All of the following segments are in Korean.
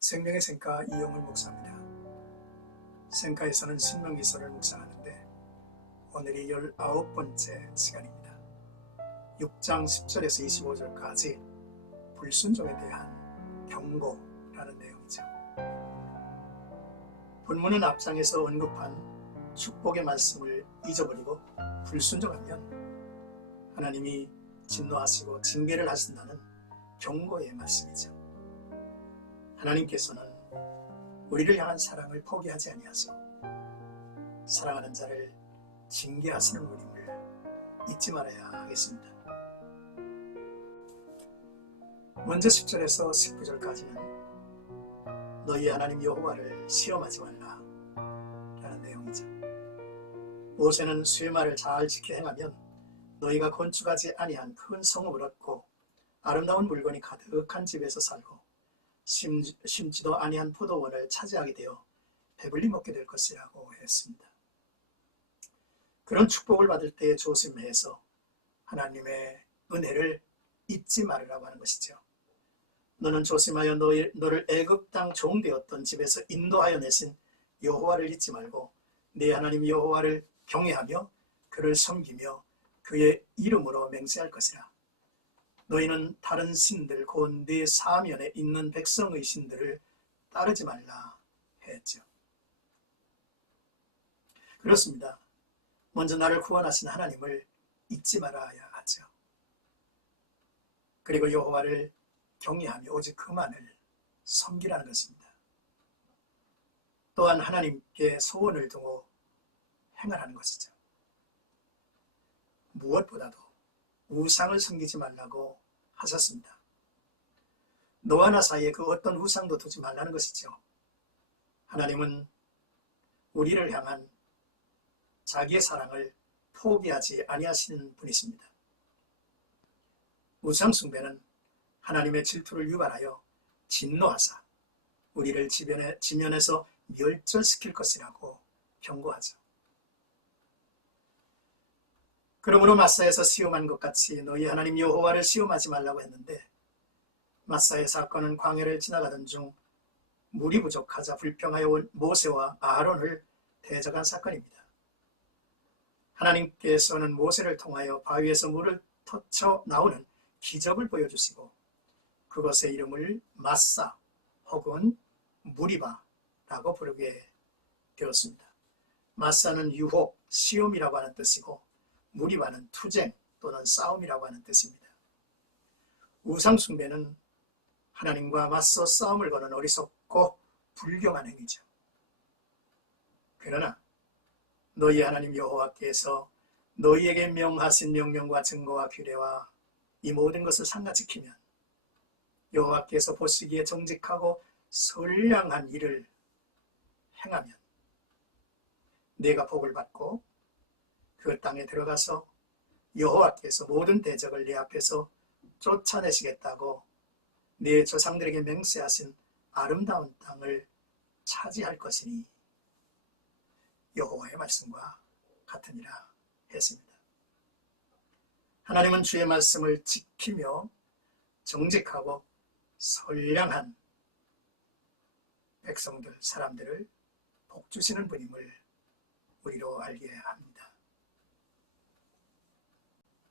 생명의 생가 이영을 묵상합니다. 생가에서는 신명기서를 묵상하는데 오늘이 19번째 시간입니다. 6장 10절에서 25절까지 불순종에 대한 경고라는 내용이죠. 본문은 앞장에서 언급한 축복의 말씀을 잊어버리고 불순종하면 하나님이 진노하시고 징계를 하신다는 경고의 말씀이죠. 하나님께서는 우리를 향한 사랑을 포기하지 아니하시고 사랑하는 자를 징계하시는 분임을 잊지 말아야 하겠습니다. 먼저 10절에서 19절까지는 너희 하나님 여호와를 시험하지 말라 라는 내용이죠. 모세는 수의 말을 잘 지켜 행하면 너희가 건축하지 아니한 큰 성읍을 얻고 아름다운 물건이 가득한 집에서 살고 심지도 아니한 포도원을 차지하게 되어 배불리 먹게 될 것이라고 했습니다. 그런 축복을 받을 때 조심해서 하나님의 은혜를 잊지 말으라고 하는 것이죠. 너는 조심하여 너를 애굽 땅 종되었던 집에서 인도하여 내신 여호와를 잊지 말고 네 하나님 여호와를 경외하며 그를 섬기며 그의 이름으로 맹세할 것이라. 너희는 다른 신들 곧 네 사면에 있는 백성의 신들을 따르지 말라 했죠. 그렇습니다. 먼저 나를 구원하신 하나님을 잊지 말아야 하죠. 그리고 여호와를 경외하며 오직 그만을 섬기라는 것입니다. 또한 하나님께 소원을 두고 행하라는 것이죠. 무엇보다도 우상을 섬기지 말라고 하셨습니다. 너와 나 사이에 그 어떤 우상도 두지 말라는 것이죠. 하나님은 우리를 향한 자기의 사랑을 포기하지 아니하시는 분이십니다. 우상 숭배는 하나님의 질투를 유발하여 진노하사 우리를 지면에서 멸절시킬 것이라고 경고하죠. 그러므로 마사에서 시험한 것 같이 너희 하나님 여호와를 시험하지 말라고 했는데 마사의 사건은 광야를 지나가던 중 물이 부족하자 불평하여 온 모세와 아론을 대적한 사건입니다. 하나님께서는 모세를 통하여 바위에서 물을 터쳐 나오는 기적을 보여주시고 그것의 이름을 마사 혹은 무리바라고 부르게 되었습니다. 마사는 유혹, 시험이라고 하는 뜻이고 무리바는 투쟁 또는 싸움이라고 하는 뜻입니다. 우상숭배는 하나님과 맞서 싸움을 거는 어리석고 불경한 행위죠. 그러나 너희 하나님 여호와께서 너희에게 명하신 명령과 증거와 규례와 이 모든 것을 삼가 지키면 여호와께서 보시기에 정직하고 선량한 일을 행하면 내가 복을 받고 그 땅에 들어가서 여호와께서 모든 대적을 내 앞에서 쫓아내시겠다고 내 조상들에게 맹세하신 아름다운 땅을 차지할 것이니 여호와의 말씀과 같으니라 했습니다. 하나님은 주의 말씀을 지키며 정직하고 선량한 백성들, 사람들을 복주시는 분임을 우리로 알게 합니다.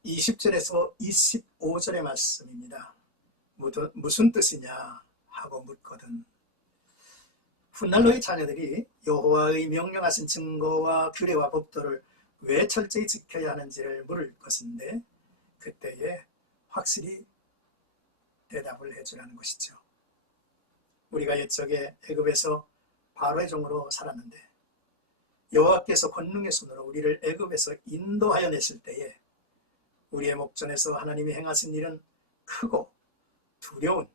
20절에서 25절의 말씀입니다. 무슨 뜻이냐 하고 묻거든 훗날 너희 자녀들이 여호와의 명령하신 증거와 규례와 법도를 왜 철저히 지켜야 하는지를 물을 것인데 그때에 확실히 대답을 해주라는 것이죠. 우리가 옛적에 애굽에서 바로의 종으로 살았는데 여호와께서 권능의 손으로 우리를 애굽에서 인도하여 내실 때에 우리의 목전에서 하나님이 행하신 일은 크고 두려운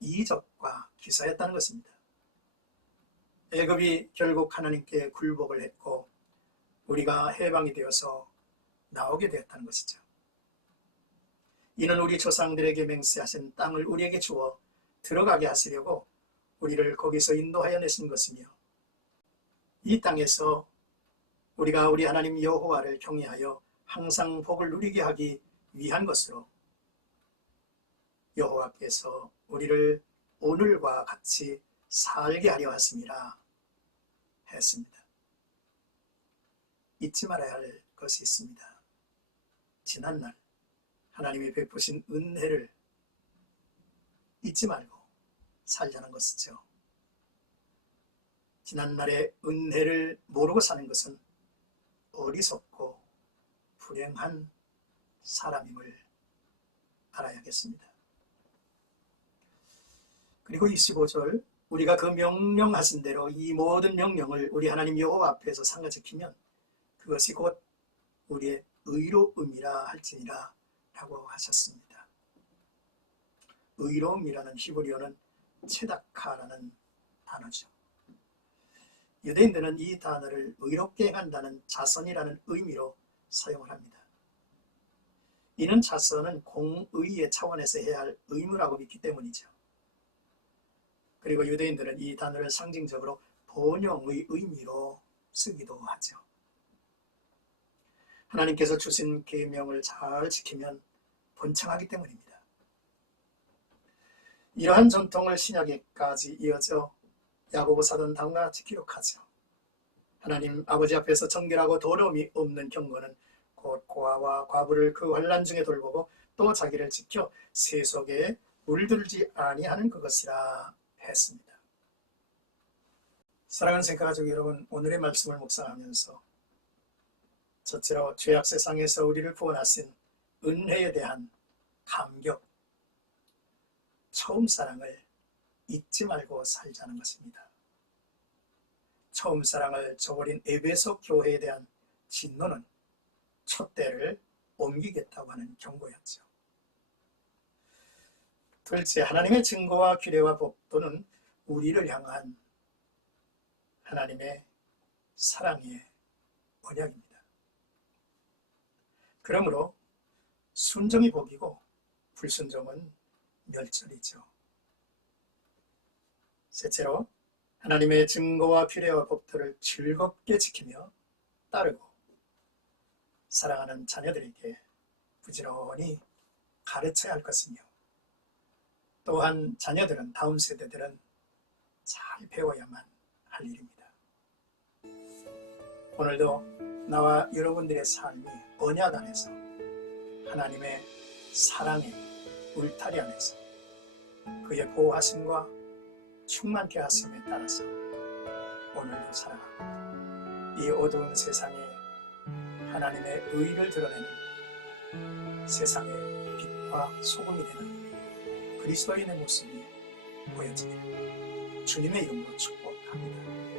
이적과 기사였다는 것입니다. 애굽이 결국 하나님께 굴복을 했고 우리가 해방이 되어서 나오게 되었다는 것이죠. 이는 우리 조상들에게 맹세하신 땅을 우리에게 주어 들어가게 하시려고 우리를 거기서 인도하여 내신 것이며 이 땅에서 우리가 우리 하나님 여호와를 경외하여 항상 복을 누리게 하기 위한 것으로 여호와께서 우리를 오늘과 같이 살게 하려 하심이라 했습니다. 잊지 말아야 할 것이 있습니다. 지난날 하나님이 베푸신 은혜를 잊지 말고 살자는 것이죠. 지난날의 은혜를 모르고 사는 것은 어리석고 불행한 사람임을 알아야겠습니다. 그리고 25절, 우리가 그 명령하신 대로 이 모든 명령을 우리 하나님 여호와 앞에서 상가 지키면 그것이 곧 우리의 의로움이라 할지니라 라고 하셨습니다. 의로움이라는 히브리어는 체다카라는 단어죠. 유대인들은 이 단어를 의롭게 행한다는 자선이라는 의미로 사용을 합니다. 이는 자선은 공의의 차원에서 해야 할 의무라고 믿기 때문이죠. 그리고 유대인들은 이 단어를 상징적으로 번영의 의미로 쓰기도 하죠. 하나님께서 주신 계명을 잘 지키면 번창하기 때문입니다. 이러한 전통을 신약에까지 이어져 야고보 사도는 다음과 같이 기록하죠. 하나님 아버지 앞에서 정결하고 더러움이 없는 경건은 곧 고아와 과부를 그 환난 중에 돌보고 또 자기를 지켜 세속에 물들지 아니하는 그것이라 했습니다. 사랑하는 생각가족 여러분, 오늘의 말씀을 묵상하면서 첫째로 죄악 세상에서 우리를 구원하신 은혜에 대한 감격, 처음 사랑을 잊지 말고 살자는 것입니다. 처음 사랑을 저버린 에베소 교회에 대한 진노는 촛대를 옮기겠다고 하는 경고였죠. 둘째, 하나님의 증거와 규례와 법도는 우리를 향한 하나님의 사랑의 언약입니다. 그러므로 순종이 복이고 불순종은 멸절이죠. 셋째로 하나님의 증거와 규례와 법도를 즐겁게 지키며 따르고 사랑하는 자녀들에게 부지런히 가르쳐야 할 것이며, 또한 자녀들은, 다음 세대들은 잘 배워야만 할 일입니다. 오늘도 나와 여러분들의 삶이 언약 안에서 하나님의 사랑의 울타리 안에서 그의 보호하심과 충만케 하심에 따라서 오늘도 살아가고 이 어두운 세상에 하나님의 의를 드러내는 세상의 빛과 소금이 되는 그리스도인의 모습이 보여지기를 주님의 이름으로 축복합니다.